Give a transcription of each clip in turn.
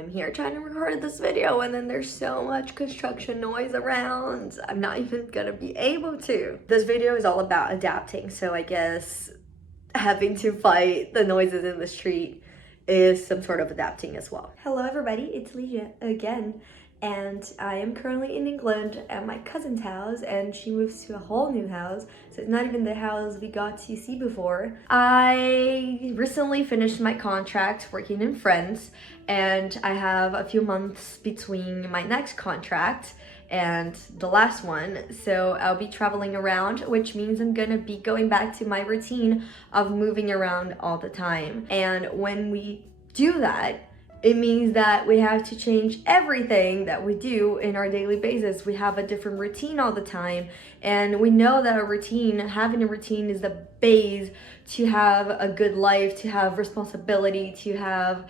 I'm here trying to record this video and then there's so much construction noise around. I'm not even gonna be able to. This video is all about adapting, so I guess having to fight the noises in the street is some sort of adapting as well. Hello everybody, it's Ligia again. And I am currently in England at my cousin's house, and she moves to a whole new house, so it's not even the house we got to see before. I recently finished my contract working in France, and I have a few months between my next contract and the last one, so I'll be traveling around, which means I'm gonna be going back to my routine of moving around all the time. And when we do that, it means that we have to change everything that we do in our daily basis. We have a different routine all the time, and we know that having a routine is the base to have a good life, to have responsibility, to have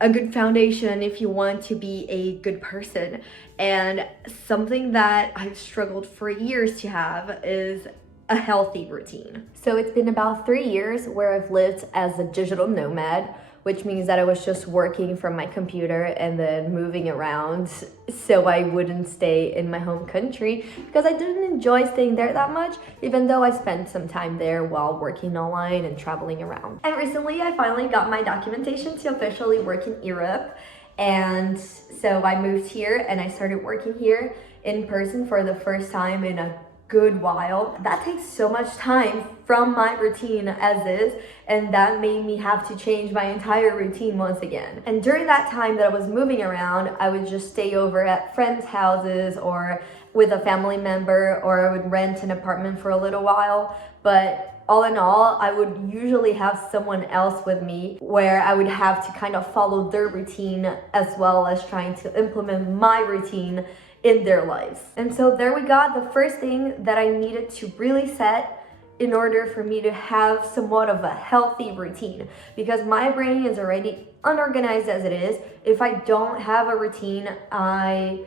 a good foundation if you want to be a good person. And something that I've struggled for years to have is a healthy routine. So it's been about 3 years where I've lived as a digital nomad, which means that I was just working from my computer and then moving around so I wouldn't stay in my home country, because I didn't enjoy staying there that much, even though I spent some time there while working online and traveling around. And recently I finally got my documentation to officially work in Europe, and so I moved here and I started working here in person for the first time in a good while. That takes so much time from my routine as is, and that made me have to change my entire routine once again. And during that time that I was moving around, I would just stay over at friends' houses or with a family member, or I would rent an apartment for a little while. But all in all, I would usually have someone else with me where I would have to kind of follow their routine as well as trying to implement my routine in their lives. And so there we got the first thing that I needed to really set in order for me to have somewhat of a healthy routine, because my brain is already unorganized as it is. If I don't have a routine, I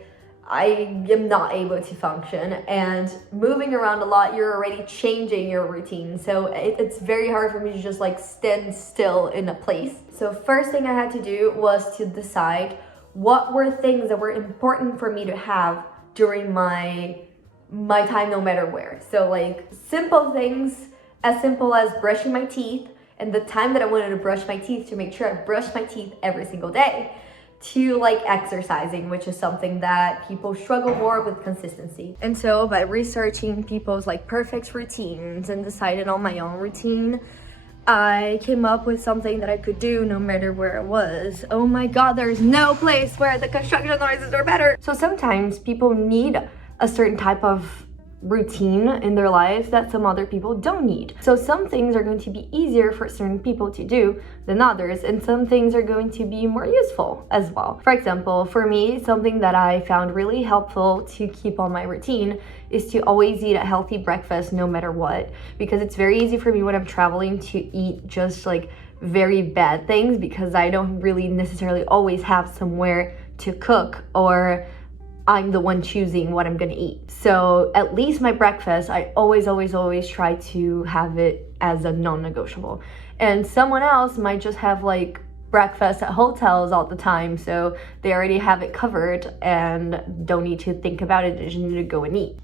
am not able to function, and moving around a lot, you're already changing your routine, so it's very hard for me to just like stand still in a place. So first thing I had to do was to decide what were things that were important for me to have during my time no matter where. So like simple things, as simple as brushing my teeth and the time that I wanted to brush my teeth to make sure I brush my teeth every single day, to like exercising, which is something that people struggle more with consistency. And so by researching people's like perfect routines and decided on my own routine, I came up with something that I could do no matter where it was. Oh my god, there's no place where the construction noises are better. So sometimes people need a certain type of routine in their lives that some other people don't need. So some things are going to be easier for certain people to do than others, and some things are going to be more useful as well. For example, for me, something that I found really helpful to keep on my routine is to always eat a healthy breakfast no matter what, because it's very easy for me when I'm traveling to eat just like very bad things, because I don't really necessarily always have somewhere to cook, or I'm the one choosing what I'm gonna eat. So at least my breakfast, I always try to have it as a non-negotiable. And someone else might just have like breakfast at hotels all the time, so they already have it covered and don't need to think about it, they just need to go and eat.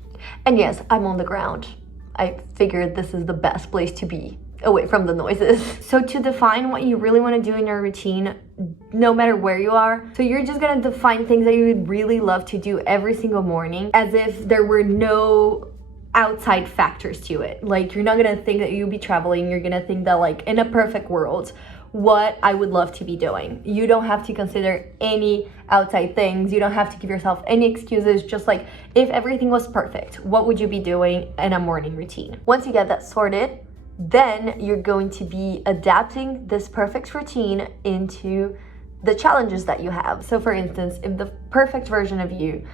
And yes, I'm on the ground. I figured this is the best place to be, away from the noises. So to define what you really want to do in your routine, no matter where you are, so you're just gonna define things that you would really love to do every single morning, as if there were no outside factors to it. Like, you're not gonna think that you'll be traveling, you're gonna think that like, in a perfect world, what I would love to be doing. You don't have to consider any outside things, you don't have to give yourself any excuses, just like, if everything was perfect, what would you be doing in a morning routine? Once you get that sorted, then you're going to be adapting this perfect routine into the challenges that you have. So for instance, if the perfect version of you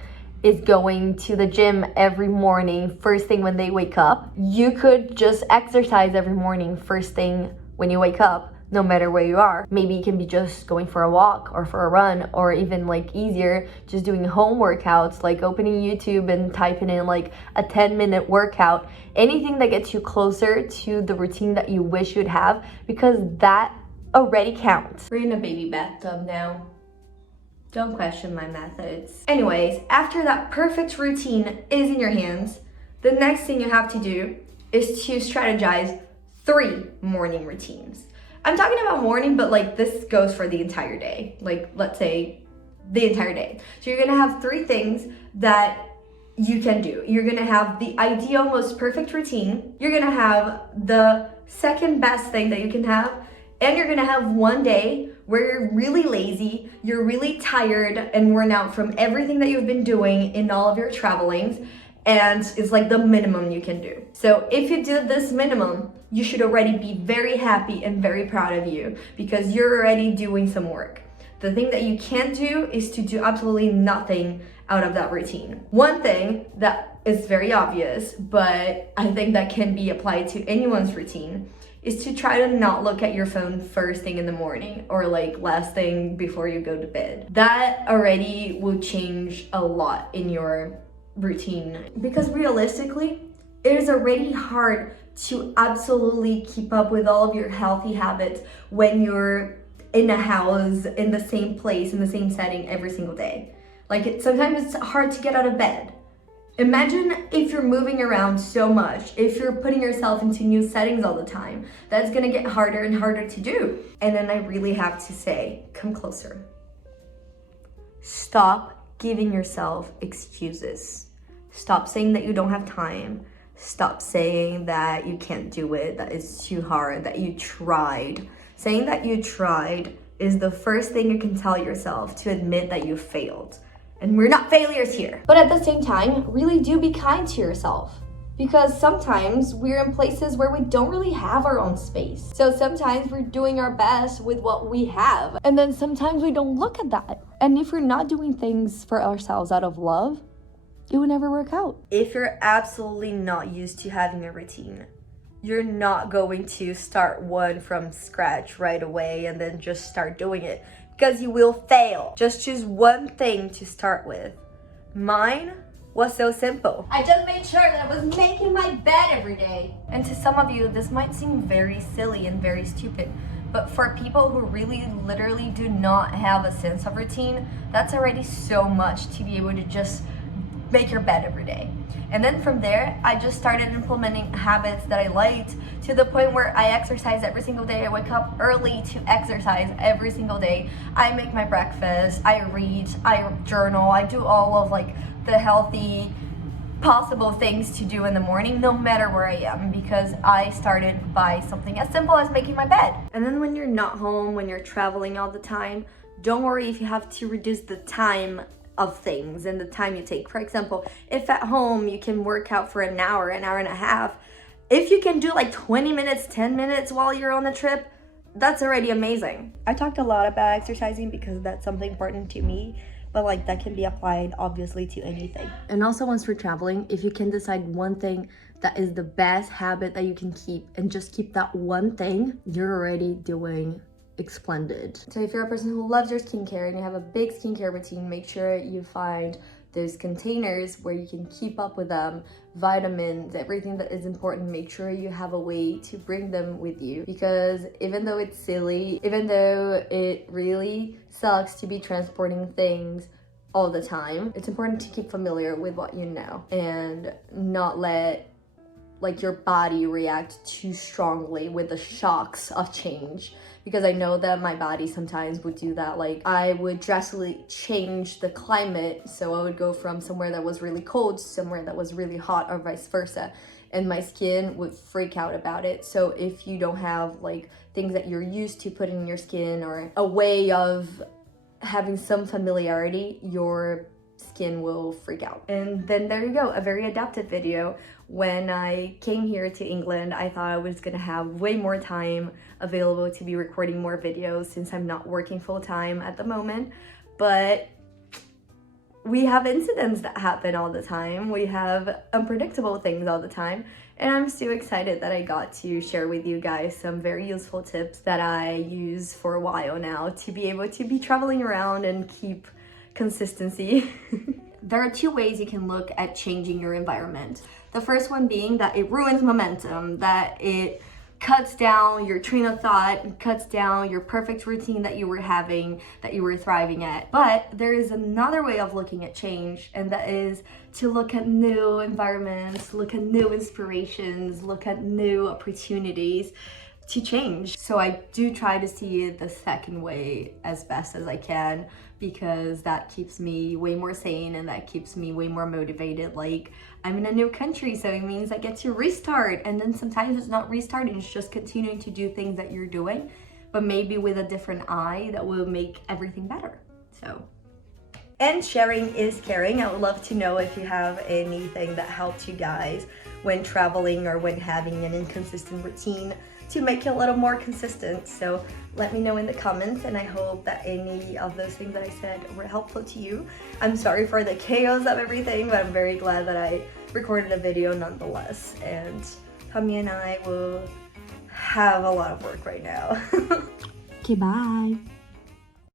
is going to the gym every morning, first thing when they wake up, you could just exercise every morning, first thing when you wake up, no matter where you are. Maybe it can be just going for a walk or for a run, or even like easier, just doing home workouts, like opening YouTube and typing in like a 10-minute workout, anything that gets you closer to the routine that you wish you'd have, because that already counts. We're in a baby bathtub now. Don't question my methods. Anyways, after that perfect routine is in your hands, the next thing you have to do is to strategize 3 morning routines. I'm talking about morning, but like this goes for the entire day. Like let's say the entire day. So you're gonna have 3 things that you can do. You're gonna have the ideal, most perfect routine. You're gonna have the second best thing that you can have. And you're gonna have one day where you're really lazy, you're really tired and worn out from everything that you've been doing in all of your travelings, and it's like the minimum you can do. So if you do this minimum, you should already be very happy and very proud of you because you're already doing some work. The thing that you can't do is to do absolutely nothing out of that routine. One thing that is very obvious, but I think that can be applied to anyone's routine, is to try to not look at your phone first thing in the morning or like last thing before you go to bed. That already will change a lot in your routine because realistically, it is already hard to absolutely keep up with all of your healthy habits when you're in a house, in the same place, in the same setting every single day. Like sometimes it's hard to get out of bed. Imagine if you're moving around so much, if you're putting yourself into new settings all the time, that's gonna get harder and harder to do. And then I really have to say, come closer. Stop giving yourself excuses. Stop saying that you don't have time. Stop saying that you can't do it, that it's too hard, that you tried. Saying that you tried is the first thing you can tell yourself to admit that you failed. And we're not failures here. But at the same time, really do be kind to yourself. Because sometimes we're in places where we don't really have our own space. So sometimes we're doing our best with what we have. And then sometimes we don't look at that. And if we're not doing things for ourselves out of love, it would never work out. If you're absolutely not used to having a routine, you're not going to start one from scratch right away and then just start doing it. Because you will fail. Just choose one thing to start with. Mine was so simple. I just made sure that I was making my bed every day. And to some of you, this might seem very silly and very stupid, but for people who really literally do not have a sense of routine, that's already so much to be able to just make your bed every day. And then from there, I just started implementing habits that I liked to the point where I exercise every single day. I wake up early to exercise every single day. I make my breakfast, I read, I journal, I do all of like the healthy possible things to do in the morning, no matter where I am, because I started by something as simple as making my bed. And then when you're not home, when you're traveling all the time, don't worry if you have to reduce the time of things and the time you take. For example, if at home you can work out for an hour and a half, if you can do like 20 minutes, 10 minutes while you're on the trip, that's already amazing. I talked a lot about exercising because that's something important to me, but like that can be applied obviously to anything. And also once we're traveling, if you can decide one thing that is the best habit that you can keep and just keep that one thing, you're already doing splendid. So if you're a person who loves your skincare and you have a big skincare routine, make sure you find those containers where you can keep up with them, vitamins, everything that is important. Make sure you have a way to bring them with you, because even though it's silly, even though it really sucks to be transporting things all the time, it's important to keep familiar with what you know and not let like your body react too strongly with the shocks of change. Because I know that my body sometimes would do that. Like I would drastically change the climate. So I would go from somewhere that was really cold to somewhere that was really hot, or vice versa. And my skin would freak out about it. So if you don't have like things that you're used to putting in your skin or a way of having some familiarity, your skin will freak out. And then there you go, a very adapted video. When I came here to England, I thought I was gonna have way more time available to be recording more videos since I'm not working full-time at the moment. But we have incidents that happen all the time. We have unpredictable things all the time. And I'm so excited that I got to share with you guys some very useful tips that I use for a while now to be able to be traveling around and keep consistency. There are 2 ways you can look at changing your environment. The first one being that it ruins momentum, that it cuts down your train of thought, and cuts down your perfect routine that you were having, that you were thriving at. But there is another way of looking at change, and that is to look at new environments, look at new inspirations, look at new opportunities to change. So I do try to see it the second way as best as I can, because that keeps me way more sane and that keeps me way more motivated. Like, I'm in a new country, so it means I get to restart, and then sometimes it's not restarting, it's just continuing to do things that you're doing, but maybe with a different eye that will make everything better. So, and sharing is caring. I would love to know if you have anything that helped you guys when traveling or when having an inconsistent routine to make it a little more consistent. So let me know in the comments, and I hope that any of those things that I said were helpful to you. I'm sorry for the chaos of everything, but I'm very glad that I recorded a video nonetheless. And Tommy and I will have a lot of work right now. Okay, bye.